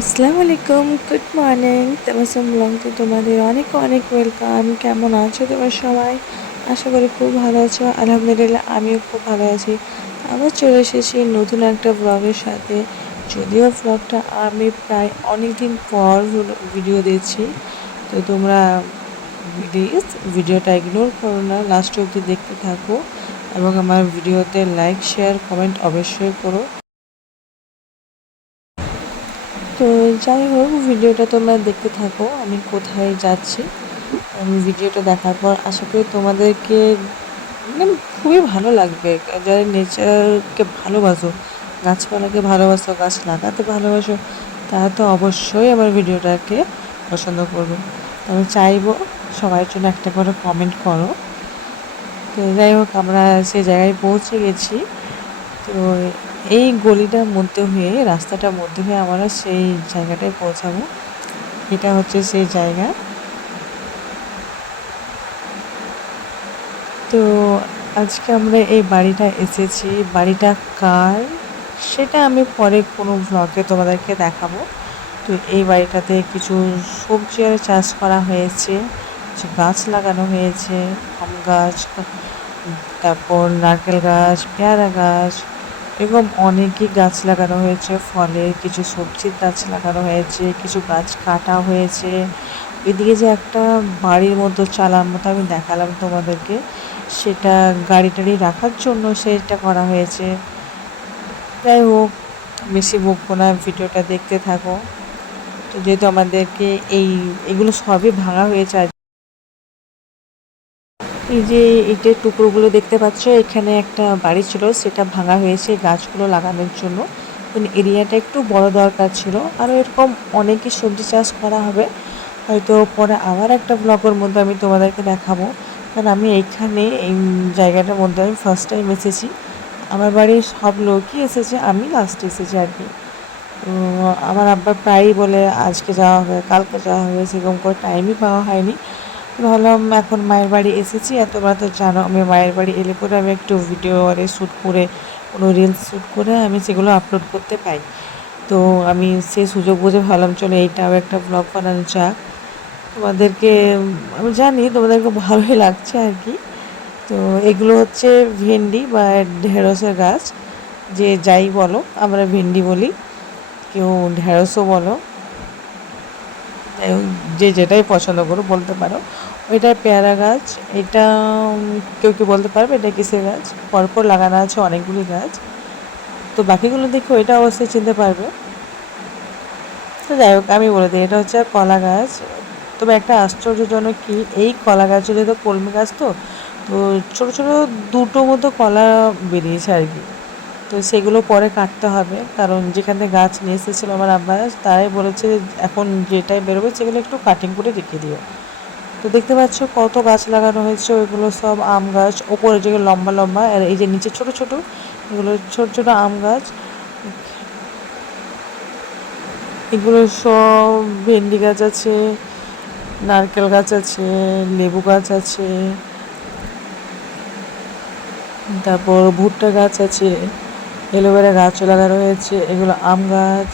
আসসালামু আলাইকুম good morning তামাসম ব্লগতে তোমাদের অনেক অনেক ওয়েলকাম কেমন আছো তোমার সবাই? আশা করি খুব ভালো আছো। আলহামদুলিল্লাহ, আমিও খুব ভালো আছি। আবার চলে এসেছি নতুন একটা ব্লগের সাথে। যদিও ব্লগটা আমি প্রায় অনেক দিন পর ভিডিও দিচ্ছি। তো তোমরা প্লিজ ভিডিওটা ইগনোর করো না। লাস্ট অবধি দেখতে থাকো। এবং আমার ভিডিওতে লাইক শেয়ার কমেন্ট অবশ্যই করো তো যাই হোক, ভিডিওটা তোমরা দেখতে থাকো, আমি কোথায় যাচ্ছি। আমি ভিডিওটা দেখার পর আশা করি তোমাদেরকে মানে খুবই ভালো লাগবে। যারা নেচারকে ভালোবাসো, গাছপালাকে ভালোবাসো, গাছ লাগাতে ভালোবাসো, তারা তো অবশ্যই আমার ভিডিওটাকে পছন্দ করবে। আমি চাইব সবার জন্য একটা করে কমেন্ট করো। তো যাই হোক, আমরা সেই জায়গায় পৌঁছে গেছি। তো এই গলিটার মধ্যে হয়ে, রাস্তাটার মধ্যে হয়ে আমরা সেই জায়গাটায় পৌঁছাবো। এটা হচ্ছে সেই জায়গা। তো আজকে আমরা এই বাড়িটা এসেছি। বাড়িটা কার? সেটা আমি পরে কোনো ব্লগে তোমাদেরকে দেখাবো। তো এই বাড়িটাতে কিছু সবজি আর চাষ করা হয়েছে, কিছু গাছ লাগানো হয়েছে, আম গাছ, তারপর নারকেল গাছ, পেয়ারা গাছ এরকম অনেকই গাছ লাগানো হয়েছে। ফলের কিছু সবজির গাছ লাগানো হয়েছে, কিছু গাছ কাটা হয়েছে। এদিকে যে একটা বাড়ির মতো চালার মতো আমি দেখালাম তোমাদেরকে, সেটা গাড়ি টাড়ি রাখার জন্য সেটা করা হয়েছে। যাই হোক, বেশি বকবো না, ভিডিওটা দেখতে থাকো। তো যেহেতু আমাদেরকে এই, এগুলো সবই ভাঙা হয়েছে এই যে ইটের টুকরোগুলো দেখতে পাচ্ছ, এখানে একটা বাড়ি ছিল, সেটা ভাঙা হয়েছে গাছগুলো লাগানোর জন্য। এরিয়াটা একটু বড় দরকার ছিল। আরও এরকম অনেকই সবজি চাষ করা হবে। হয়তো পরে আবার একটা ব্লগের মধ্যে আমি তোমাদেরকে দেখাবো। কারণ আমি এইখানে এই জায়গাটার মধ্যে আমি ফার্স্ট টাইম এসেছি। আমার বাড়ির সব লোকই এসেছে, আমি লাস্টে এসেছি আর কি। আমার আব্বা প্রায়ই বলে, আজকে যাওয়া হবে, কালকে যাওয়া হবে। সেরকম করে টাইমই পাওয়া হয়নি। ভাবলাম এখন মায়ের বাড়ি এসেছি। তোমরা তো জানো, আমি মায়ের বাড়ি এলে পরে আমি একটু ভিডিও আরে শ্যুট করে, কোনো রিলস শ্যুট করে আমি সেগুলো আপলোড করতে পাই। তো আমি সেই সুযোগ বুঝে ভাবলাম, চলো এইটাও একটা ব্লগ বানানো যাক। তোমাদেরকে, আমি জানি তোমাদেরকে ভালোই লাগছে আর কি। তো এগুলো হচ্ছে ভেন্ডি বা ঢেঁড়সের গাছ, যে যাই বলো, আমরা ভেন্ডি বলি, কেউ ঢেঁড়সও বলো যে যেটাই পছন্দ করো বলতে পারো। ওইটা পেয়ারা গাছ, এটা কেউ কেউ বলতে পারবে এটা কিসের গাছ? পরপর লাগানো আছে অনেকগুলি গাছ। তো বাকিগুলো দেখে ওইটা অবশ্যই চিনতে পারবে। তো যাই হোক, আমি বলে দিই, এটা হচ্ছে কলা গাছ। তবে একটা আশ্চর্যজনক কি, এই কলা গাছের তো কলমি গাছ তো তো ছোটো ছোটো দুটো মতো কলা বেরিয়েছে আর কি। তো সেগুলো পরে কাটতে হবে, কারণ যেখানে গাছ নিয়ে এসেছিল আমার আব্বা, তারাই বলেছে এখন যেটাই বেরোবে সেগুলো একটু কাটিং করে রেখে দিও। তো দেখতে পাচ্ছ কত গাছ লাগানো হয়েছে, ওইগুলো সব আম গাছ, ওপরে যেগুলো লম্বা লম্বা, আর এই যে নিচে ছোট ছোট, এগুলো ছোট ছোট আম গাছ। এগুলো সব ভেন্ডি গাছ আছে, নারকেল গাছ আছে, লেবু গাছ আছে, তারপর ভুট্টা গাছ আছে, এলোভেরা গাছও লাগানো হয়েছে, এগুলো আম গাছ।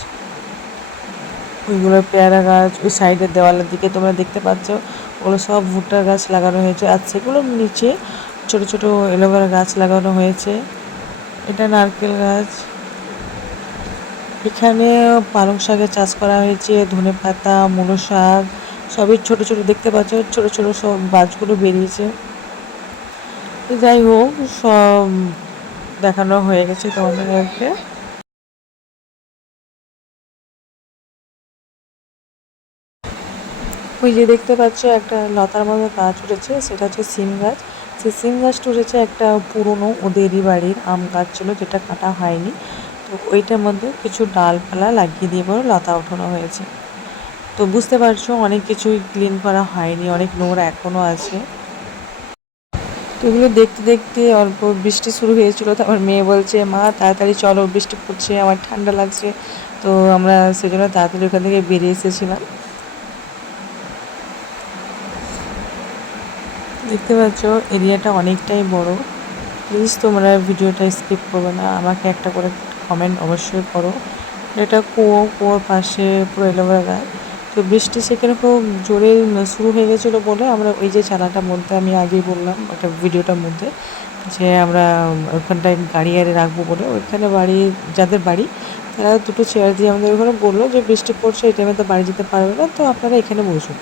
ওইগুলো পেয়ারা গাছ, ওই সাইডের দেওয়ালের দিকে তোমরা দেখতে পাচ্ছ, ওগুলো সব ভুট্টার গাছ লাগানো হয়েছে। আর সেগুলোর নিচে ছোট ছোট এলোভেরা গাছ লাগানো হয়েছে। এটা নারকেল গাছ। এখানে পালং শাকের চাষ করা হয়েছে, ধনে পাতা, মূলো শাক, সবই ছোট ছোট দেখতে পাচ্ছ, ছোট ছোট সব গাছগুলো বেরিয়েছে। যাই হোক, সব দেখানো হয়ে গেছে তোমাদেরকে। ওই যে দেখতে পাচ্ছ একটা লতার মতো গাছ উঠেছে, সেটা হচ্ছে সিম গাছ। সেই সিম গাছটা উঠেছে একটা পুরনো ওদেরই বাড়ির আম গাছ ছিল, যেটা কাটা হয়নি। তো ওইটার মধ্যে কিছু ডালপালা লাগিয়ে দিয়ে পরে লতা উঠানো হয়েছে। তো বুঝতে পারছ, অনেক কিছুই ক্লিন করা হয়নি, অনেক নোংরা এখনও আছে। তো এগুলো দেখতে দেখতে অল্প বৃষ্টি শুরু হয়েছিল, তো আমার মেয়ে বলছে, মা, তাড়াতাড়ি চলো, বৃষ্টি পড়ছে, আমার ঠান্ডা লাগছে। তো আমরা সেজন্য তাড়াতাড়ি ওখান থেকে বেরিয়ে এসেছিলাম। দেখতে পাচ্ছ, এরিয়াটা অনেকটাই বড়। প্লিজ তোমরা ভিডিওটা স্কিপ করবে না। আমাকে একটা করে কমেন্ট অবশ্যই করো। এটা কুয়ো, কুয়োর পাশে পুরো এলোমেলো গাছ তো বৃষ্টি সেখানে খুব জোরে শুরু হয়ে গেছিল বলে আমরা ওই যে চালাটার মধ্যে আমি আগেই বললাম একটা ভিডিওটার মধ্যে, যে আমরা ওখানটায় গাড়ি আরে রাখব বলে। ওইখানে বাড়ি, যাদের বাড়ি, তারা দুটো চেয়ার দিয়ে আমাদের ওখানে বলল যে বৃষ্টি পড়ছে, এই টাইমে তো বাড়ি যেতে পারবে না। তো আপনারা এখানে বসুন।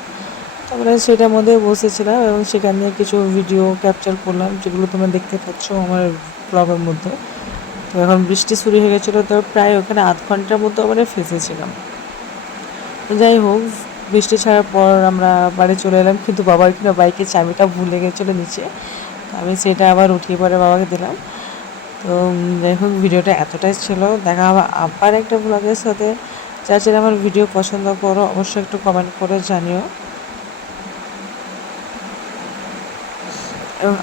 আমরা সেটার মধ্যে বসেছিলাম এবং সেখান থেকে কিছু ভিডিও ক্যাপচার করলাম, যেগুলো তোমরা দেখতে পাচ্ছ আমার ব্লগের মধ্যে। তো এখন বৃষ্টি শুরু হয়ে গেছিল, তো প্রায় ওখানে আধ ঘণ্টার মতো মানে ফেসেছিলাম। যাই হোক, বৃষ্টি ছাড়ার পর আমরা বাড়ি চলে এলাম, কিন্তু বাবার কিনা বাইকের চাবিটা ভুলে গেছিল নিচে। আমি সেটা আবার উঠিয়ে পরে বাবাকে দিলাম। তো যাই হোক ভিডিওটা এতটাই ছিল। দেখা হবে আবার একটা ব্লগের সাথে। যা আমার ভিডিও পছন্দ করো, অবশ্যই একটু কমেন্ট করে জানিও।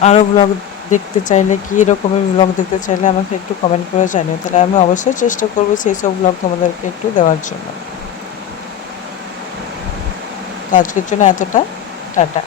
আরও ব্লগ দেখতে চাইলে কী রকমের ব্লগ দেখতে চাইলে আমাকে একটু কমেন্ট করে জানিও। তাহলে আমি অবশ্যই চেষ্টা করব সেই সব ব্লগ তোমাদেরকে একটু দেওয়ার জন্য। তো আজকের জন্য এতটা। টাটা।